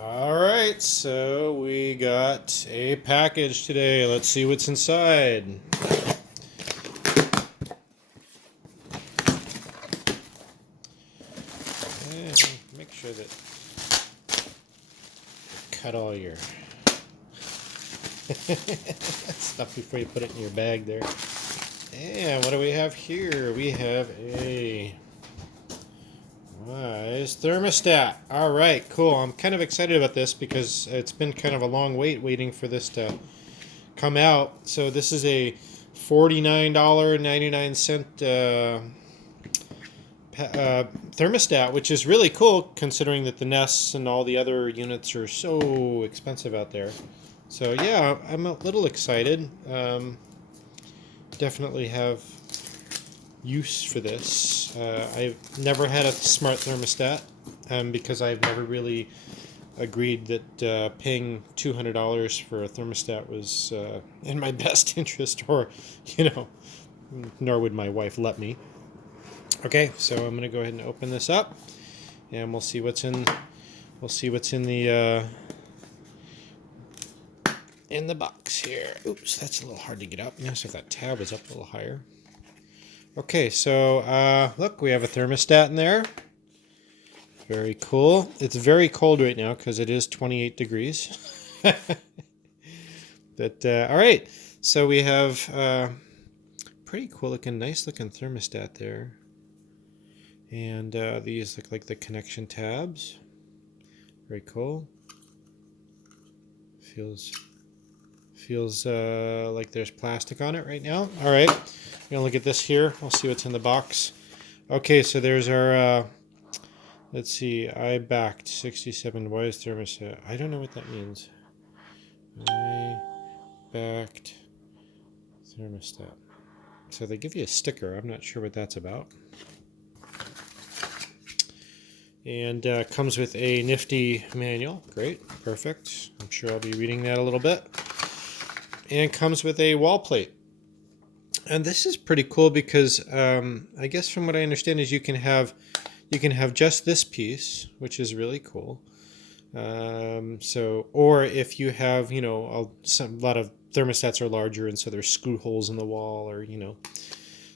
All right, so we got a package today. Let's see what's inside. And make sure that cut all your stuff before you put it in your bag there. And what do we have here? We have a Wyze thermostat. All right, cool. I'm kind of excited about this because it's been kind of a long wait waiting for this to come out. So this is a $49.99 thermostat, which is really cool considering that the Nests and all the other units are so expensive out there. So yeah, I'm a little excited. Definitely have use for this. I've never had a smart thermostat because I've never really agreed that paying $200 for a thermostat was in my best interest, or nor would my wife let me. Okay, so I'm going to go ahead and open this up, and we'll see what's in. We'll see what's in the box here. Oops, that's a little hard to get up. Notice if that tab is up a little higher. Okay, so look, we have a thermostat in there. Very cool. It's very cold right now because it is 28 degrees. But all right, so we have pretty cool looking, nice looking thermostat there. And these look like the connection tabs. Very cool. Feels like there's plastic on it right now. All right, we're gonna look at this here. We'll see what's in the box. Okay, so there's our let's see, I backed 67 Wyze thermostat. I don't know what that means. I backed thermostat. So they give you a sticker. I'm not sure what that's about. And comes with a nifty manual. Great, perfect. I'm sure I'll be reading that a little bit. And comes with a wall plate. And this is pretty cool because I guess from what I understand is you can have just this piece, which is really cool. Or if you have, a lot of thermostats are larger, and so there's screw holes in the wall, or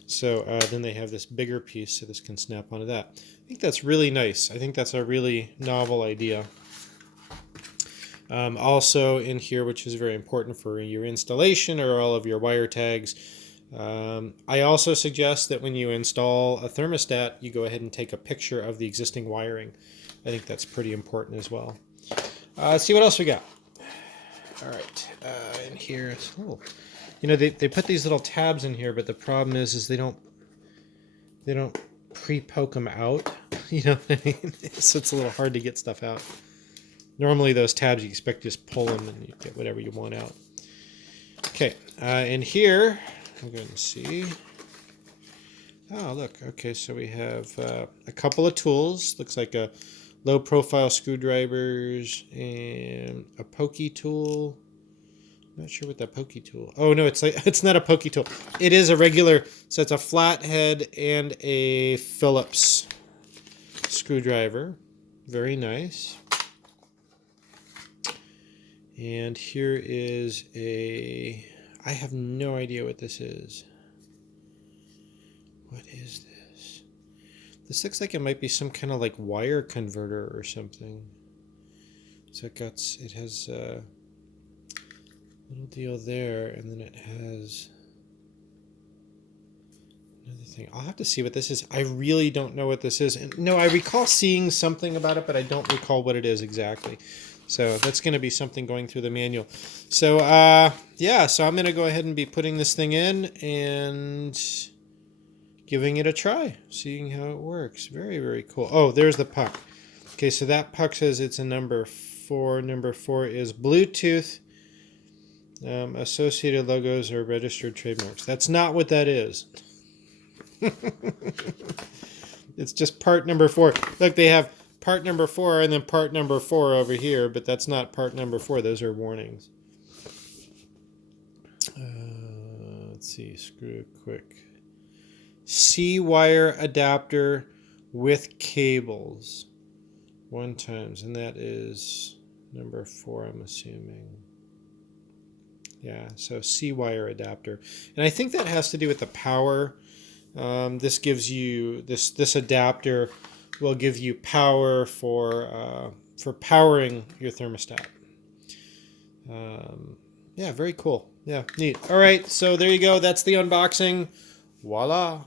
so then they have this bigger piece, so this can snap onto that. I think that's really nice. I think that's a really novel idea. Also in here, which is very important for your installation or all of your wire tags, I also suggest that when you install a thermostat, you go ahead and take a picture of the existing wiring. I think that's pretty important as well. Let's see what else we got. All right, in here, they put these little tabs in here, but the problem is they don't pre-poke them out. You know what I mean? So it's a little hard to get stuff out. Normally those tabs you expect to just pull them and you get whatever you want out. Okay, in here, I'll go ahead and see. Oh, look. Okay, so we have a couple of tools. Looks like a low-profile screwdrivers and a pokey tool. I'm not sure what that pokey tool. Oh no, it's not a pokey tool. It is a regular. So it's a flathead and a Phillips screwdriver. Very nice. And here is I have no idea what this is. What is this? This looks like it might be some kind of like wire converter or something. So it has a little deal there, and then it has another thing. I'll have to see what this is. I really don't know what this is. And no, I recall seeing something about it, but I don't recall what it is exactly. So that's going to be something going through the manual. So yeah, so I'm going to go ahead and be putting this thing in and giving it a try, seeing how it works. Very, very cool. Oh, there's the puck. Okay, so that puck says it's a number 4. Number 4 is Bluetooth. Associated logos or registered trademarks. That's not what that is. It's just part number 4. Look, they have part number 4 and then part number 4 over here, but that's not part number 4. Those are warnings. Let's see. Screw quick. C-wire adapter with cables. 1 times, and that is Number 4, I'm assuming. Yeah, so C-wire adapter. And I think that has to do with the power. This gives you, this adapter will give you power for powering your thermostat. Yeah, very cool. Yeah, neat. All right, so there you go. That's the unboxing. Voila.